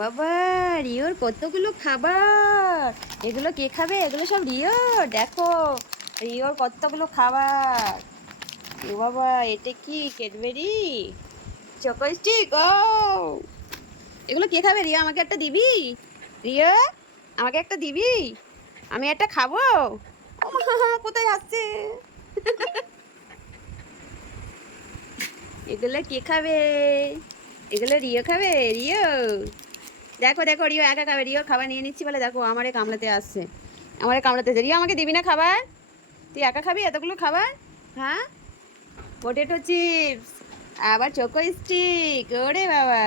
বাবা, রিওর কতগুলো খাবার। এগুলো কে খাবে? এগুলো সব রিওর। দেখো রিওর কতগুলো খাবার। ও বাবা, এটা কি ক্যাডবেরি চকো স্টিক? ও, এগুলো কে খাবে? রিয়া, আমাকে একটা দিবি? রিয়া, আমাকে একটা দিবি? আমি একটা খাবো। ও মা, কোথায় আসছে? এগুলো কে খাবে? এগুলো রিও খাবে? রিও, দেখো দেখো, রিও একা খাবে। রিও খাবার নিয়ে নিচ্ছি বলে দেখো আমারে কামড়াতে আসছে। আমারে কামড়াতে আসছে। রিও, আমাকে দিবি না খাবার? তুই একা খাবি এতগুলো খাবার? হ্যাঁ, পটেটো চিপস, আবার চোকো স্টিক। ওরে বাবা,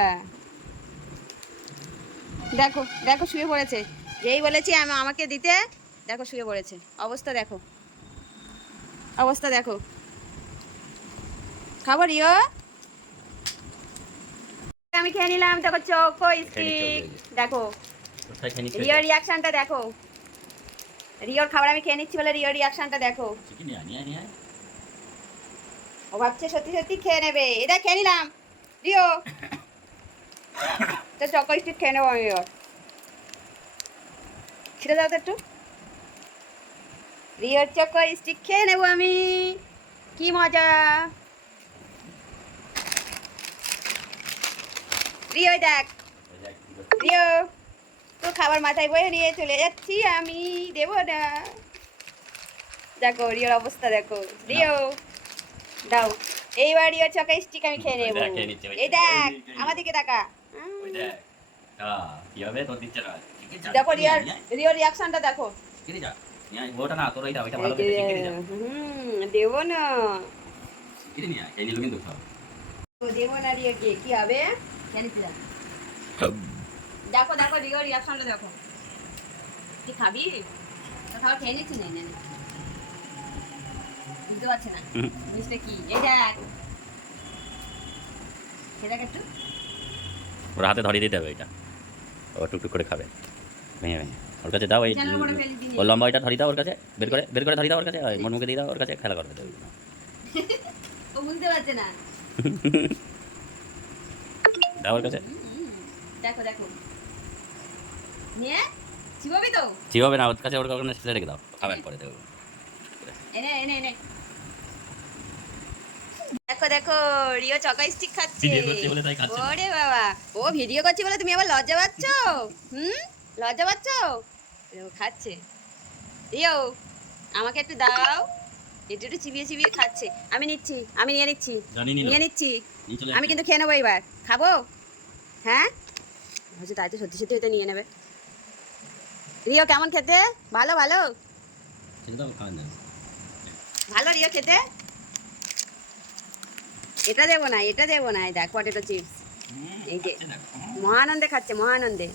দেখো দেখো শুয়ে পড়েছে। যেই বলেছি আমি আমাকে দিতে, দেখো শুয়ে পড়েছে। অবস্থা দেখো, অবস্থা দেখো। খাবো রিও? আমি খেয়ে নিলাম। দেখো চোকো স্টিক, দেখো রিওর রিয়াকশনটা দেখো। রিওর খাবার আমি খেয়ে নিচ্ছি বলে রিওর রিয়াকশনটা দেখো। ও ভাবছে সত্যি সত্যি খেয়ে নেবে। এটা খেয়ে নিলাম। রিও, তো চকো স্টিক খেয়ে নেবো আমি। ওর ছিঁড়ে দাও তো একটু। রিওর চকো স্টিক খেয়ে নেবো আমি। কি মজা। রিও দেখ, রিও তো খাবার মাথায় বয়ে নিয়ে চলে যাচ্ছি আমি, দেবো না। দেখো রিওর অবস্থা দেখো। রিও দাও, এইবার রিওর চকো স্টিক আমি খেয়ে নেবো। এই দেখ, আমার দিকে তাকা। দেখো রিওর, রিওর রিয়াকশনটা দেখো। দেবো না, দেবো না রিওকে। কি হবে? দেখো দেখো রিওর রিয়াকশনটা দেখো। কি খাবি? কোথাও খেয়ে নিচ্ছি না, বুঝতে পারছি না জিনিসটা কি। এই দেখ, খেয়ে দেখ একটু। ওর হাতে ধরিয়ে দিতে হবে এটা, ও টুকটুক করে খাবে ভেঙে ভেঙে। ওর কাছে দাও এই ওর লম্বা এটা ধরি দাও ওর কাছে, বের করে ধরি দাও ওর কাছে, মোর মুখে দিয়ে দাও ওর কাছে, খেলা করবে। ও বুঝতে পারছে না। দাও ওর কাছে। দেখো দেখো, নিয়ে চিবাবি তো? চিবাবে না, ওর কাছে ওর কাছে ছেড়ে রেখে দাও, খাবেন পরে দেবো। এনে এনে এনে, দেখো দেখো রিও চকা স্টিক খাচ্ছে। ওরে বাবা, ও ভিডিও করছি বলে তুমি আবার লজ্জা পাচ্ছ? লজ্জা পাচ্ছ? খাচ্ছে রিও, আমাকে একটু দাও। একটু একটু চিবিয়ে চিবিয়ে খাচ্ছে। আমি নিচ্ছি, আমি নিয়ে নিচ্ছি, নিয়ে নিচ্ছি। আমি কিন্তু খেয়ে নেবো এবার। খাবো? হ্যাঁ, হচ্ছে তাই তো, সত্যি সত্যি হয়তো নিয়ে নেবে। রিও কেমন খেতে? ভালো ভালো ভালো রিও খেতে। এটা দেবো না, এটা দেবো না। এই দেখ পটেটো চিপস, এই যে মহানন্দে খাচ্ছে, মহানন্দে।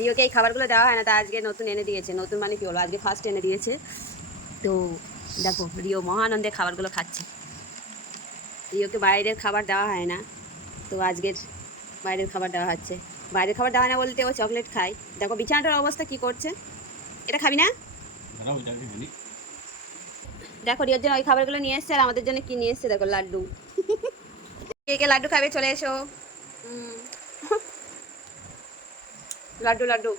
রিওকে এই খাবারগুলো দেওয়া হয় না, তা আজকে নতুন এনে দিয়েছে। নতুন মানে কি বলবো, আজকে ফার্স্ট এনে দিয়েছে। তো দেখো রিও মহানন্দে খাবারগুলো খাচ্ছে। রিওকে বাইরের খাবার দেওয়া হয় না, তো আজকের বাইরের খাবার দেওয়া হচ্ছে। বাইরের খাবার দেওয়া হয় না বলতে ও চকলেট খায়। দেখো বিছানাটার অবস্থা কি করছে। এটা খাবি না? দেখো রিওর জন্য ওই খাবারগুলো নিয়ে এসছে, আর আমাদের জন্য কি নিয়ে এসছে দেখো, লাড্ডু। কে কে লাড্ডু খাবে চলে এসো। লাড্ডু লাড্ডু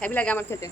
হেভি লাগে আমার খেতে।